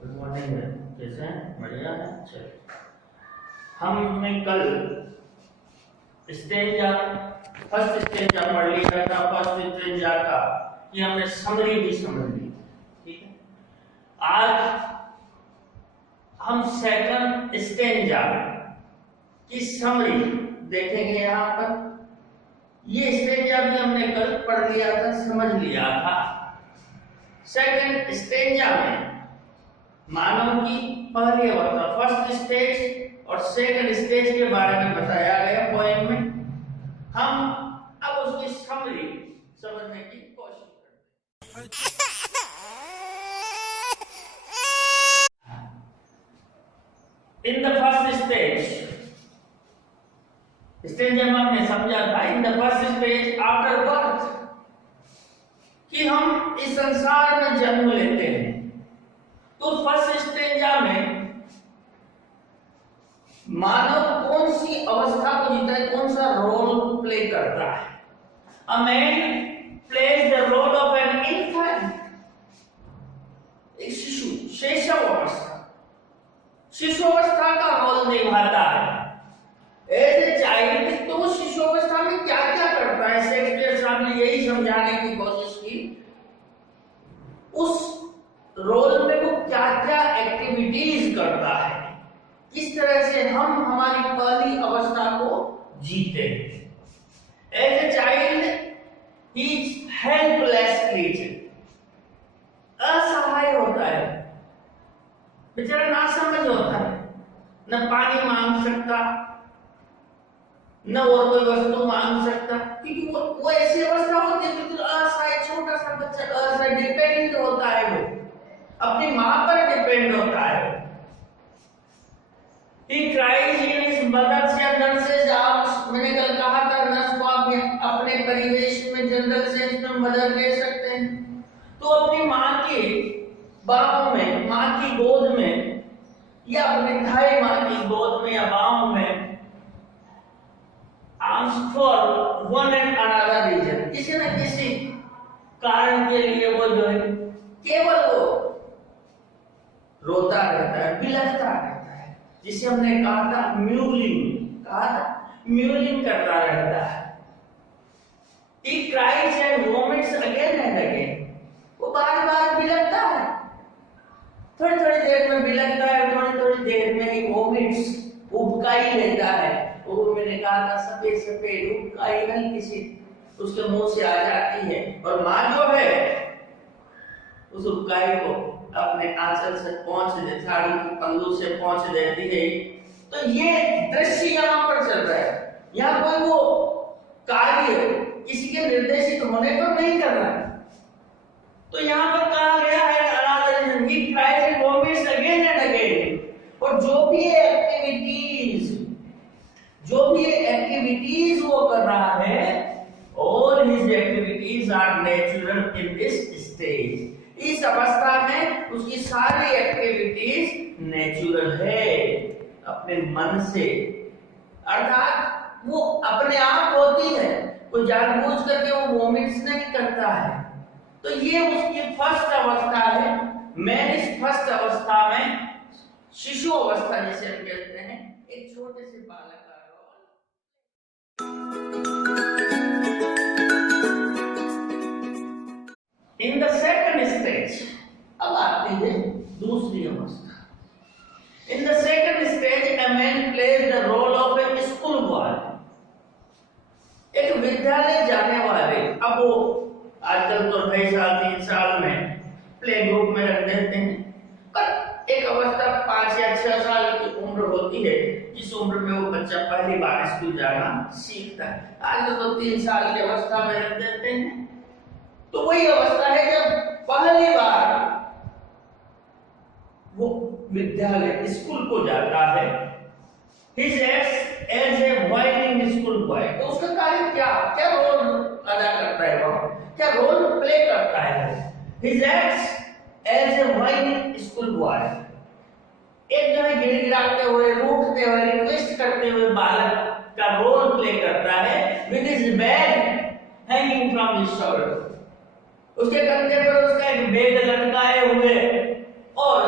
Good morning है, कैसे हैं? बढ़िया है। चलिए, हमने कल स्टेंजा फर्स्ट स्टेंजा पढ़ लिया था। फर्स्ट स्टेंजा का ये हमने समरी भी समझ ली, ठीक है। आज हम सेकंड स्टेंजा की समरी देखेंगे। यहाँ पर ये स्टेंजा भी हमने कल पढ़ लिया था, समझ लिया था। सेकंड स्टेंजा में मानव की पहली अवस्था फर्स्ट स्टेज और सेकंड स्टेज के बारे में बताया गया पोएम में। हम अब उसकी समरी समझने की कोशिश करते हैं। इन द फर्स्ट स्टेज जब हमने समझा था, in the first stage after birth, कि हम इस संसार में जन्म लेते हैं। तो फर्स्ट स्टेंजा में मानव कौन सी अवस्था को जीता है, कौन सा रोल प्ले करता है। A man plays the role of an infant, एक शिशु, शैशव अवस्था, शिशु अवस्था का रोल निभाता है। एज ए चाइल्ड, तो शिशु अवस्था में क्या क्या करता है, शेक्सपियर साहब ने यही समझाने की कोशिश की। उस रोल में वो क्या क्या एक्टिविटीज करता है, किस तरह से हम हमारी पहली अवस्था को जीते हैं। As a child he is helpless creature, असहाय होता है, बेचारा ना समझ होता है, न पानी मांग सकता, न और कोई वस्तु मांग सकता, क्योंकि वो ऐसी अवस्था होती है बिल्कुल असहाय, छोटा सा बच्चा असहाय, डिपेंडेंट होता है, वो अपनी मां पर डिपेंड होता है। He cries in his mother's nurse's arms, मैंने कल कहा था नर्स को आप अपने परिवेश में जनरल सेंस में मदर कह सकते हैं। तो अपनी मां की बाहों में, मां की गोद में, या अपने थाई मां की गोद में या बाहों में, arms for one and another reason, किसी न किसी कारण के लिए वो जो है केवल वो रोता रहता है, बिलखता रहता है, जिसे हमने कहा था म्यूलिंग, म्यूलिंग करता रहता है। He cries and vomits again and again, वो बार बार बिलखता है, थोड़ी थोड़ी देर में बिलखता है, थोड़ी थोड़ी देर में ही वोमिट्स, उबकाई लेता है। वो मैंने कहा था सफेद सफेद उबकाई हल्की सी उसके मुंह से आ जाती है, और मां जो है उस उबकाई को अपने आंचल से पहुंच दे, साड़ी के पल्लू से पहुंच देती है। तो ये दृश्य यहाँ पर चल रहा है। यहाँ कोई वो कार्य किसी के निर्देशित होने पर नहीं कर रहा है। तो यहाँ पर कहा गया है he tries and vomits again and again, और जो भी एक्टिविटीज वो कर रहा है, all his activities are natural in this stage, इस अवस्था में उसकी सारी एक्टिविटीज नेचुरल है, अपने मन से, अर्थात वो अपने आप होती है, कोई जानबूझ करके वो वोमिट्स नहीं करता है। तो ये उसकी फर्स्ट अवस्था है। मैन इस फर्स्ट अवस्था में, शिशु अवस्था जिसे हम कहते हैं, एक छोटे से बालक का इन द सेकंड स्टेज। अब आती है दूसरी अवस्था। In the second stage a man plays the role of a school boy, एक विद्यालय जाने वाले। अब वो आजकल तो 2.5 साल 3 साल में प्ले ग्रुप में रख देते हैं, पर एक अवस्था 5 या 6 साल की उम्र होती है, जिस उम्र में वो बच्चा पहली बार स्कूल जाना सीखता है। आजकल तो 3 साल की अवस्था में रख देते हैं। तो वही अवस्था है जब पहली बार वो विद्यालय स्कूल को जाता है। His acts as a boy in school boy, तो उसका कार्य क्या रोल अदा करता है, वो क्या रोल प्ले करता है। His acts as a boy in school boy, एक जो है गिड़गिड़ाते हुए, रूठते हुए, रिक्वेस्ट करते हुए बालक का रोल प्ले करता है। With his bag hanging from his shoulder, उसके कंधे पर उसका एक बैग लटकाए हुए, और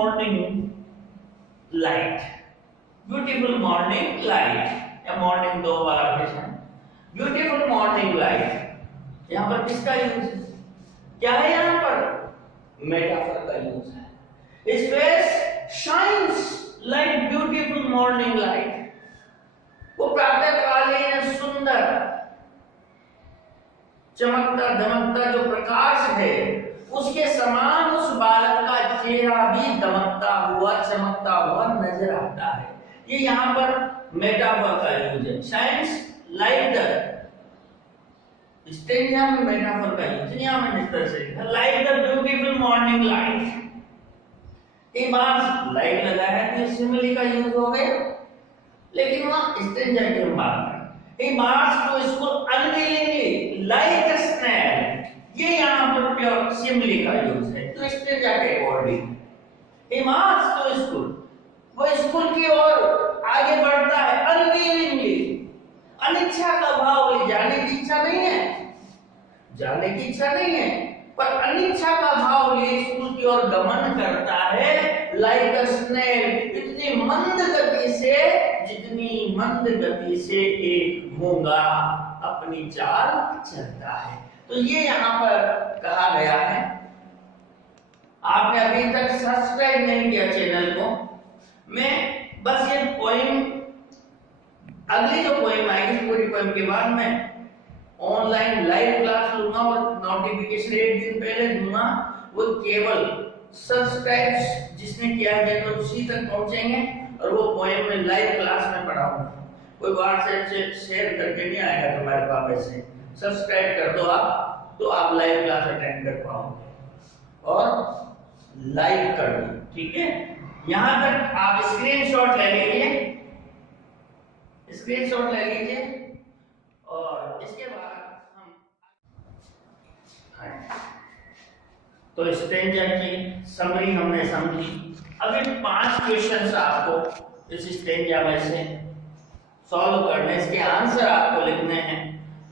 morning light, beautiful morning light, या मॉर्निंग दो बार है, ब्यूटीफुल मॉर्निंग लाइट। यहां पर किसका यूज है? क्या है यहां पर? मेटाफर का यूज है। His face shines like beautiful morning light. वो प्रातःकालीन सुंदर चमकता धमकता जो प्रकाश है उसके समान उस बालक का चेहरा भी दमकता हुआ चमकता हुआ नजर आता है। ये यहाँ पर मेटाफर का यूज है। शाइन्स लाइक द स्टेंजा में मेटाफर का यूज है। यहाँ में इस तरह से like the beautiful morning light. एक बार लाइट लगा है तो सिमिली का यूज हो गया, लेकिन वहां स्टेंजा की हम बात करें। एक बार तो इसको अनविलिंगली लाइक अ स्नेल, ये यहाँ पर प्योर सिमिली का यूज है, तो स्टेंजा के अकॉर्डिंग। एक बार तो स्कूल, वो स्कूल की ओर आगे बढ़ता है अनविलिंगली, अनिच्छा का भाव ले, जाने की इच्छा नहीं है, जाने की इच्छा नहीं है, पर अनिच्छा का भाव लिए स्कूल की ओर गमन करता है। लाइक अ स्नेल, इतनी मंद गति से जितनी मंद गति से एक घोंघा अपनी चाल चलता है। तो ये यहाँ पर कहा गया है। आपने अभी तक सब्सक्राइब नहीं किया चैनल को, मैं बस ये पोएम, अगली जो पोएम आएगी पूरी पोएम के बाद मैं ऑनलाइन लाइव क्लास लूंगा और नोटिफिकेशन एक दिन पहले दूंगा। वो केवल सब्सक्राइब जिसने किया है तो उसी तक पहुंचेंगे और वो पोएम में लाइव क्लास में पढ़ाऊंगा। कोई व्हाट्सएप से शेयर करके नहीं आएगा तुम्हारे पास। ऐसे सब्सक्राइब कर दो आप, तो आप लाइव क्लास अटेंड कर पाओगे और लाइव कर दो, ठीक है। यहां तक आप स्क्रीनशॉट ले लीजिए, स्क्रीनशॉट ले लीजिए और इसके बाद तो स्टेंजा की समरी हमने समझी। अभी 5 क्वेश्चंस आपको इस स्टेंजा में से सॉल्व करने, इसके आंसर आपको लिखने हैं।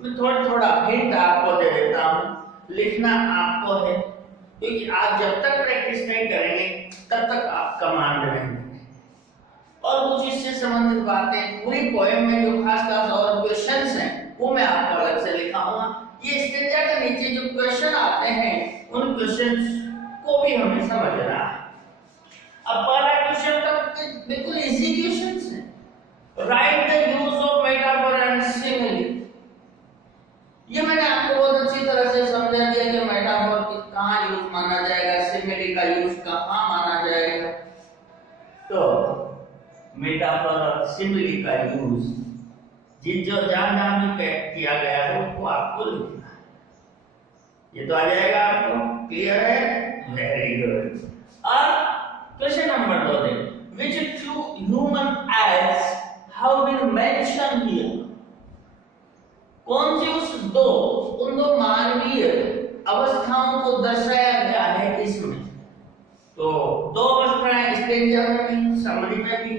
मैं थोड़ा थोड़ा हिंट आपको दे देता हूं, लिखना आपको है, क्योंकि आप जब तक प्रैक्टिस नहीं करेंगे तब तक आप कमांड रहेंगे। और कुछ इससे संबंधित बातें पूरी पोएम में जो खास खास और क्वेश्चंस हैं वो मैं आपको अलग से लिखाऊंगा। ये स्टेंजा के नीचे जो क्वेश्चन आते हैं उन क्वेश्चंस को भी हमें समझना है। अब पहला क्वेश्चन तो बिल्कुल इजी क्वेश्चंस है। Right the use of metaphor and simile. ये मैंने आपको बहुत अच्छी तरह से समझा दिया कि मेटाफर कहाँ यूज माना जाएगा, सिमिली का यूज कहाँ माना जाएगा। तो मेटाफर और सिमिली का यूज जो जहां भी किया गया है वो आपको लिखना है। ये तो आ जाएगा आपको, क्लियर है? Very good. और क्वेश्चन नंबर 2 है, which two human acts have been mentioned here? कौन सी उन दो मानवीय अवस्थाओं को दर्शाया गया है इसमें? तो 2 अवस्थाएं स्टेंजा में भी, समरी में भी।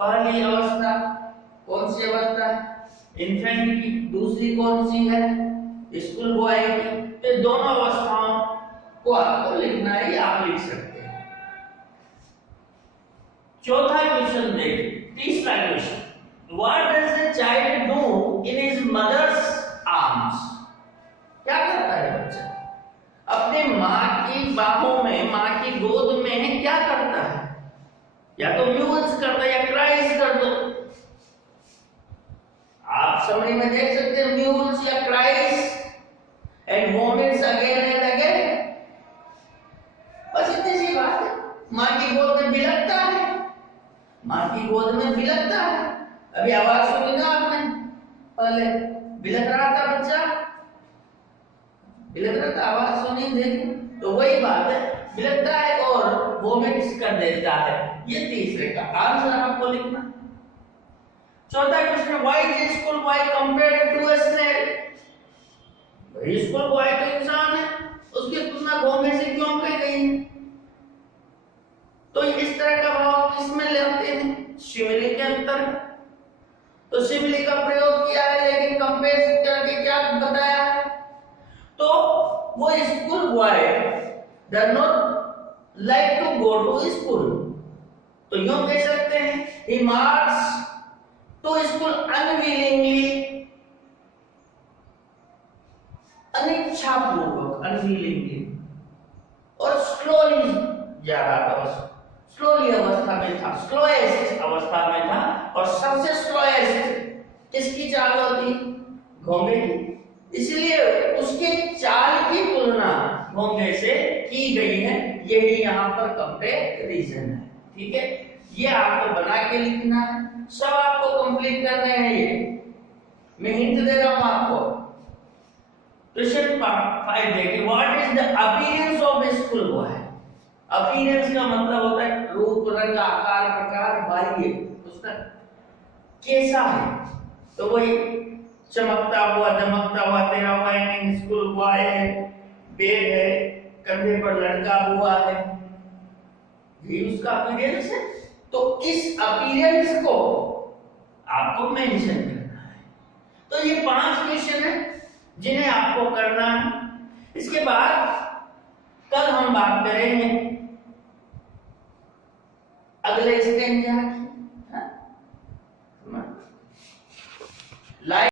पहली अवस्था कौन सी अवस्था? इन्फेंट की। दूसरी कौन सी है? स्कूल बॉय की। तो दोनों अवस्थाओं को आपको लिखना है, या आप लिख सकते हैं। चौथा क्वेश्चन देखिए, तीसरा question, what does the child do in his mother's arms? क्या करता है बच्चा अपने माँ की बाहों में, माँ की गोद में क्या करता है? या तो म्यूल्स करता है या क्राइज कर दो। आप समरी में देख सकते हैं, म्यूल्स या cries and vomits again and again. बस इतनी सी बात है। माँ की गोद में बिलखता है, माँ की गोद में बिलखता है। अभी आवाज सुनी ना आपने? पहले बिलख रहा था बच्चा, बिलख रहा था, आवाज सुनी देखी, तो वही बात है, बिलखता है और वोमिट्स कर देता है। ये तीसरे का आंसर आपको लिखना। चौथा question, why is school boy compared to a snail? School boy तो इंसान है, उसकी तुलना वोमिट से क्यों की गई है? तो इस तरह का भाव किसमें लेते हैं? सिमिली के अंतर। तो सिमिली का प्रयोग किया है, लेकिन कंपेयर करके क्या बताया? तो वो school boy does not like to go to school, तो यूं कह सकते हैं he march to school unwillingly, अनिच्छापूर्वक, अनविलिंगली, और स्लोली जा रहा था, स्लोली अवस्था में था, स्लोएस्ट अवस्था में था। और सबसे स्लोएस्ट किसकी चाल होती? घोंगे की। इसलिए उसके चाल की तुलना घोंगे से की गई है। यही यहाँ पर कंपैरिजन है। ठीक है, ये आपको बना के लिखना है, सब आपको कंप्लीट करने हैं। ये मैं हिंट दे रहा हूं आपको। क्वेश्चन 5 देखिए, what is the appearance of a school boy? Appearance का मतलब होता है रूप, रंग, आकार, प्रकार, बाह्य, उसका कैसा है। तो वही चमकता हुआ, दमकता हुआ, तेरा हुआ स्कूल बॉय है, बैग है, कंधे पर लटका हुआ है, ये उसका अपीयरेंस है। तो इस अपीयरेंस को आपको मेंशन करना है। तो ये 5 क्वेश्चन है जिन्हें आपको करना है। इसके बाद कल हम बात करेंगे अगले स्टेंजा की।